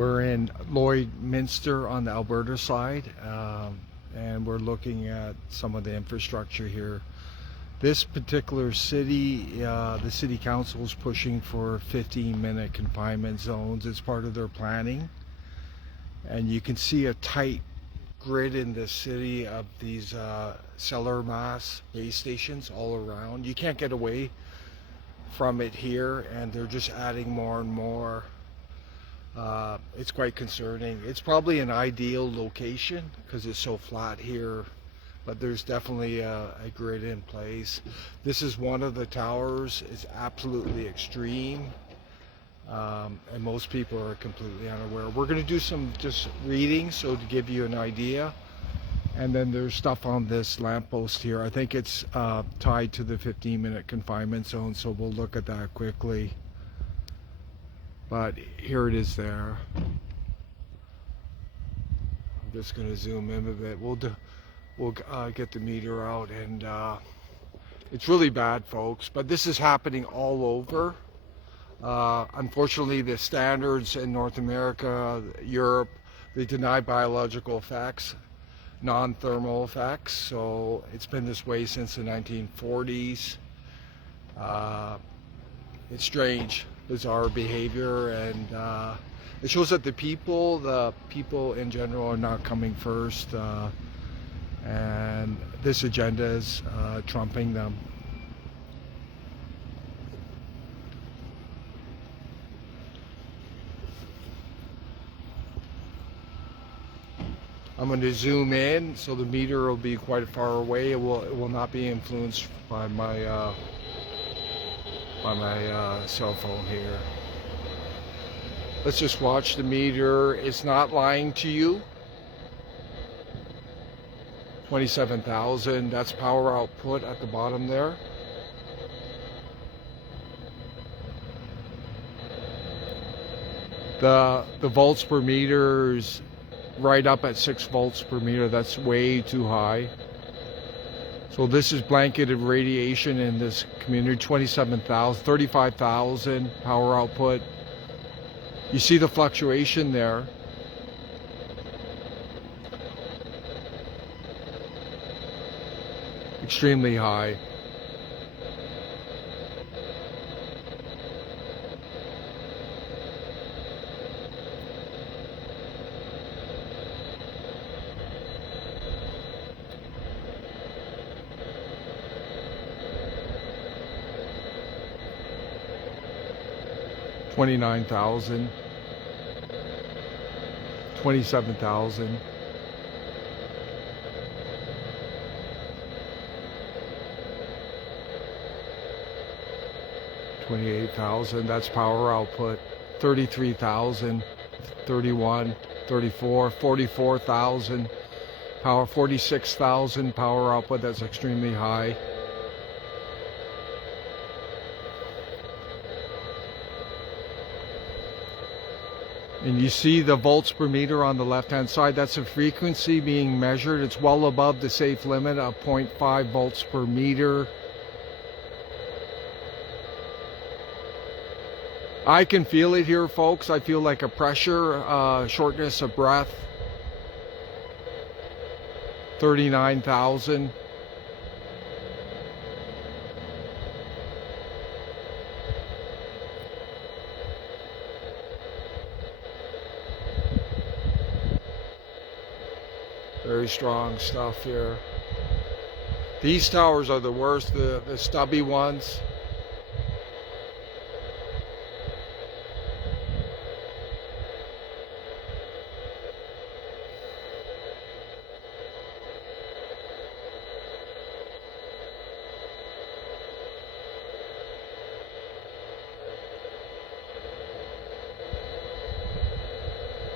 We're in Lloydminster on the Alberta side, and we're looking at some of the infrastructure here. This particular city, the city council is pushing for 15-minute confinement zones as part of their planning. And you can see a tight grid in the city of these cellular mass base stations all around. You can't get away from it here, and they're just adding more and more. It's quite concerning. It's probably an ideal location because it's so flat here, but there's definitely a grid in place. This is one of the towers. It's absolutely extreme, and most people are completely unaware. We're going to do some just reading so to give you an idea, and then there's stuff on this lamppost here. I think it's tied to the 15-minute confinement zone, so we'll look at that quickly. But here it is there. I'm just going to zoom in a bit. We'll get the meter out, and it's really bad, folks. But this is happening all over. Unfortunately, the standards in North America, Europe, they deny biological effects, non-thermal effects. So it's been this way since the 1940s. It's strange, bizarre behavior, and it shows that the people in general are not coming first, and this agenda is trumping them. I'm going to zoom in so the meter will be quite far away. It will not be influenced by my cell phone here. Let's just watch the meter. It's not lying to you. 27,000, that's power output at the bottom there. The volts per meter is right up at 6 volts per meter. That's way too high. So this is blanketed radiation in this community. 27,000, 35,000 power output. You see the fluctuation there. Extremely high. $29,000, $27,000. $28,000, that's power output. 33,000, 31, 34, 44,000 power, 46,000 power output. That's extremely high. And you see the volts per meter on the left-hand side. That's a frequency being measured. It's well above the safe limit of 0.5 volts per meter. I can feel it here, folks. I feel like a pressure, shortness of breath. 39,000. Very strong stuff here. These towers are the worst, the stubby ones.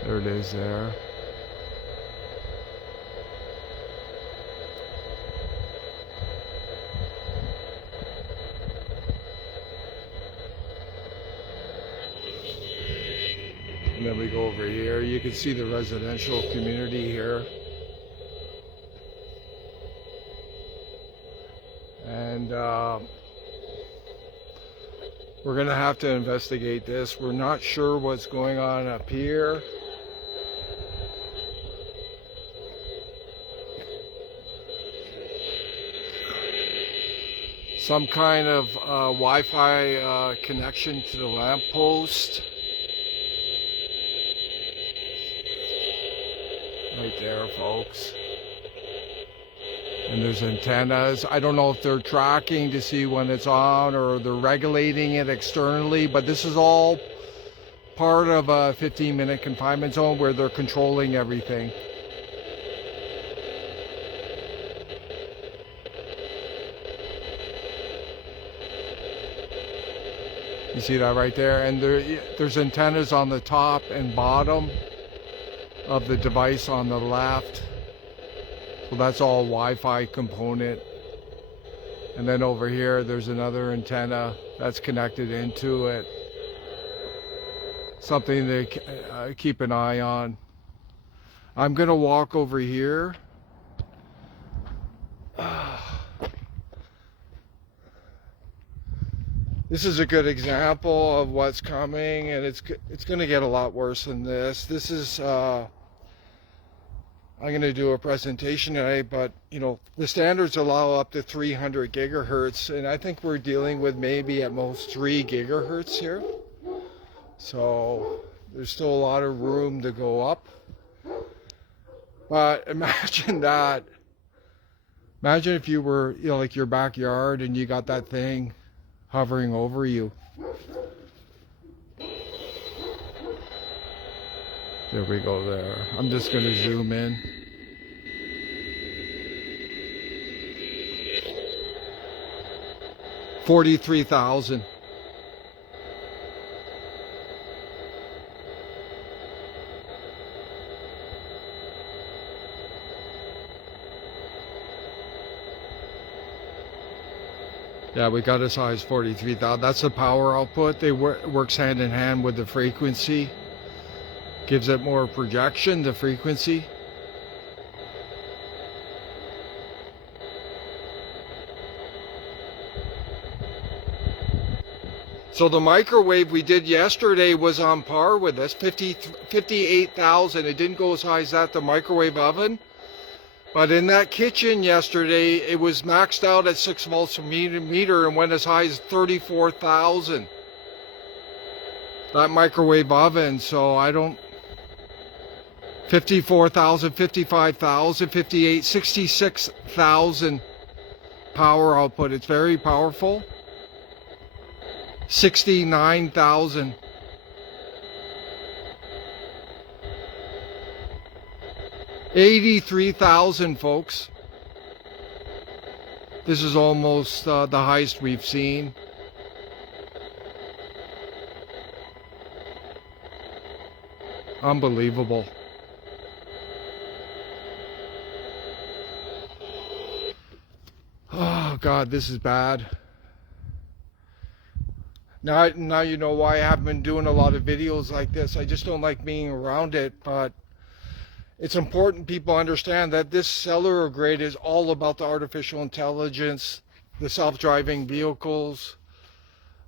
There it is there. And then we go over here. You can see the residential community here. And We're gonna have to investigate this. We're not sure what's going on up here. Some kind of Wi-Fi connection to the lamppost. Right there, folks. And there's antennas. I don't know if they're tracking to see when it's on or they're regulating it externally, but this is all part of a 15-minute confinement zone where they're controlling everything. You see that right there? And there's antennas on the top and bottom of the device on the left. So that's all Wi-Fi component. And then over here, there's another antenna that's connected into it. Something to keep an eye on. I'm gonna walk over here. This is a good example of what's coming, and it's gonna get a lot worse than this. This is I'm going to do a presentation today, but you know, the standards allow up to 300 gigahertz, and I think we're dealing with maybe at most 3 gigahertz here. So there's still a lot of room to go up. But imagine that. Imagine if you were, you know, like your backyard and you got that thing hovering over you. There we go there. I'm just going to zoom in. $43,000. Yeah, we got as high as 43,000. That's the power output. They works hand in hand with the frequency. Gives it more projection, the frequency. So the microwave we did yesterday was on par with this, 58,000. It didn't go as high as that, the microwave oven. But in that kitchen yesterday, it was maxed out at 6 volts a meter and went as high as 34,000. That microwave oven, so I don't... 54,000, 55,000, 58, 66,000 power output. It's very powerful. 69,000. 83,000, folks. This is almost the highest we've seen. Unbelievable. Oh God, this is bad. Now you know why I haven't been doing a lot of videos like this. I just don't like being around it, but it's important people understand that this cellular grid is all about the artificial intelligence, the self-driving vehicles.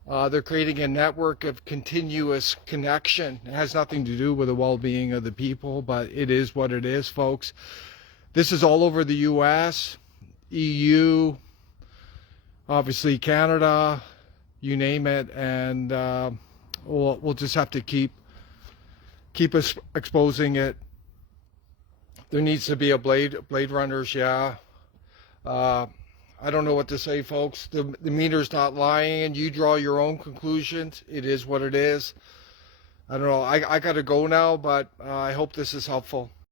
They're creating a network of continuous connection. It has nothing to do with the well-being of the people, but it is what it is, folks. This is all over the US, EU, obviously Canada, you name it, and we'll just have to keep us exposing it. There needs to be a Blade Runners, yeah. I don't know what to say, folks. The meter's not lying, and you draw your own conclusions. It is what it is. I don't know. I got to go now, but I hope this is helpful.